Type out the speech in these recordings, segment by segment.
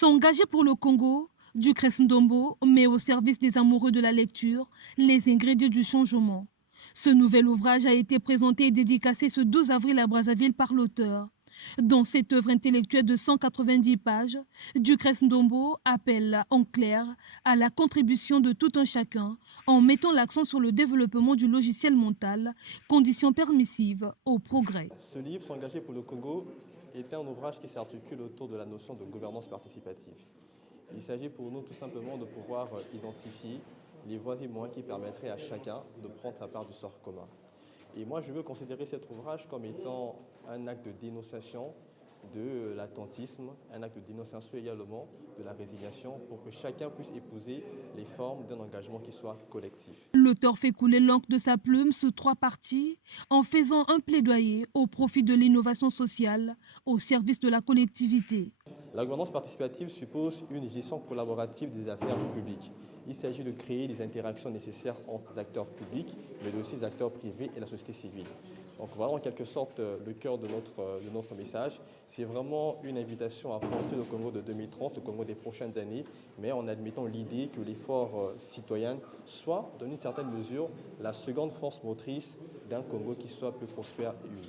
S'engager pour le Congo, Ducrest Ndombo met au service des amoureux de la lecture les ingrédients du changement. Ce nouvel ouvrage a été présenté et dédicacé ce 12 avril à Brazzaville par l'auteur. Dans cette œuvre intellectuelle de 190 pages, Ducrest Ndombo appelle en clair à la contribution de tout un chacun en mettant l'accent sur le développement du logiciel mental, condition permissive au progrès. Ce livre, S'engager pour le Congo, est un ouvrage qui s'articule autour de la notion de gouvernance participative. Il s'agit pour nous tout simplement de pouvoir identifier les voies et moyens qui permettraient à chacun de prendre sa part du sort commun. Et moi, je veux considérer cet ouvrage comme étant un acte de dénonciation de l'attentisme, un acte de dénonciation également de la résignation pour que chacun puisse épouser les formes d'un engagement qui soit collectif. L'auteur fait couler l'encre de sa plume sous 3 parties en faisant un plaidoyer au profit de l'innovation sociale au service de la collectivité. La gouvernance participative suppose une gestion collaborative des affaires publiques. Il s'agit de créer les interactions nécessaires entre les acteurs publics, mais aussi les acteurs privés et la société civile. Donc voilà en quelque sorte le cœur de notre message. C'est vraiment une invitation à penser le Congo de 2030, le Congo des prochaines années, mais en admettant l'idée que l'effort citoyen soit, dans une certaine mesure, la seconde force motrice d'un Congo qui soit plus prospère et uni.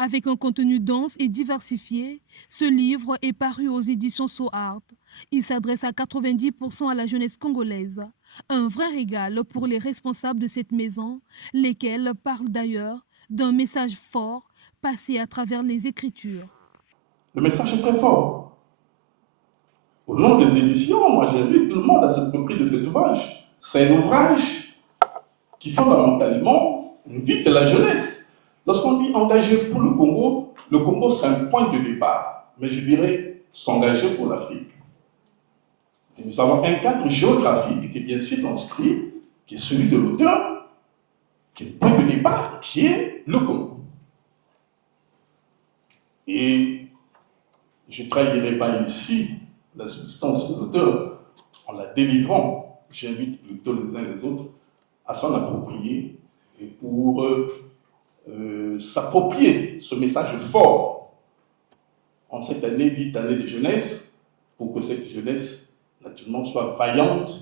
Avec un contenu dense et diversifié, ce livre est paru aux éditions So Art. Il s'adresse à 90% à la jeunesse congolaise. Un vrai régal pour les responsables de cette maison, lesquels parlent d'ailleurs d'un message fort passé à travers les écritures. Le message est très fort. Au nom des éditions, moi j'invite tout le monde à se procurer de cet ouvrage. C'est un ouvrage qui fondamentalement invite la jeunesse. Lorsqu'on dit engager pour le Congo c'est un point de départ. Mais je dirais s'engager pour l'Afrique. Et nous avons un cadre géographique qui est bien circonscrit, qui est celui de l'auteur, qui est le point de départ, qui est le Congo. Et je ne trahirai pas ici la substance de l'auteur en la délivrant. J'invite plutôt les uns et les autres à s'en approprier et pour s'approprier ce message fort en cette année dite année de jeunesse, pour que cette jeunesse, naturellement, soit vaillante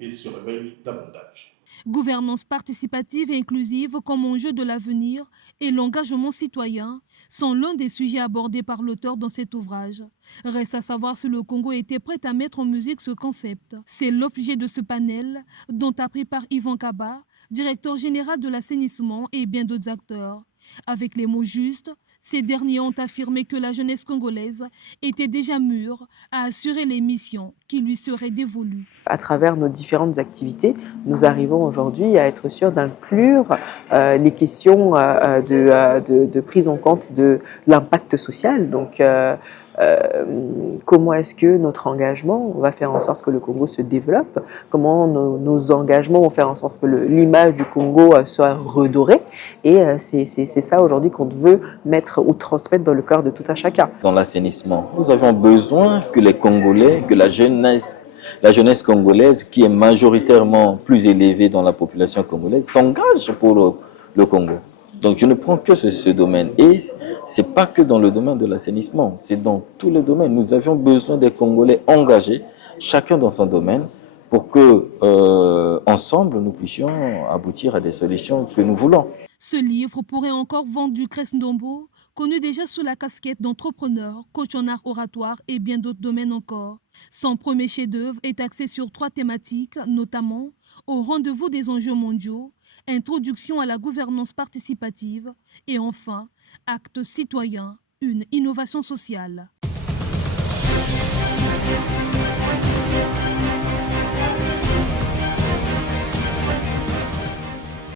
et se réveille davantage. Gouvernance participative et inclusive comme enjeu de l'avenir et l'engagement citoyen sont l'un des sujets abordés par l'auteur dans cet ouvrage. Reste à savoir si le Congo était prêt à mettre en musique ce concept. C'est l'objet de ce panel dont a pris part Yvan Kaba, directeur général de l'assainissement et bien d'autres acteurs. Avec les mots justes, ces derniers ont affirmé que la jeunesse congolaise était déjà mûre à assurer les missions qui lui seraient dévolues. À travers nos différentes activités, nous arrivons aujourd'hui à être sûrs d'inclure les questions de prise en compte de l'impact social. Donc, comment est-ce que notre engagement va faire en sorte que le Congo se développe, comment nos engagements vont faire en sorte que l'image du Congo soit redorée, et c'est ça aujourd'hui qu'on veut mettre ou transmettre dans le cœur de tout un chacun. Dans l'assainissement, nous avons besoin que les Congolais, que la jeunesse congolaise, qui est majoritairement plus élevée dans la population congolaise, s'engage pour le Congo. Donc je ne prends que ce domaine. Et ce n'est pas que dans le domaine de l'assainissement, c'est dans tous les domaines. Nous avions besoin des Congolais engagés, chacun dans son domaine, pour que, ensemble, nous puissions aboutir à des solutions que nous voulons. Ce livre pourrait encore vendre Ducrest Ndombo, connu déjà sous la casquette d'entrepreneur, coach en art oratoire et bien d'autres domaines encore. Son premier chef-d'œuvre est axé sur 3 thématiques, notamment au rendez-vous des enjeux mondiaux, introduction à la gouvernance participative et enfin, acte citoyen, une innovation sociale.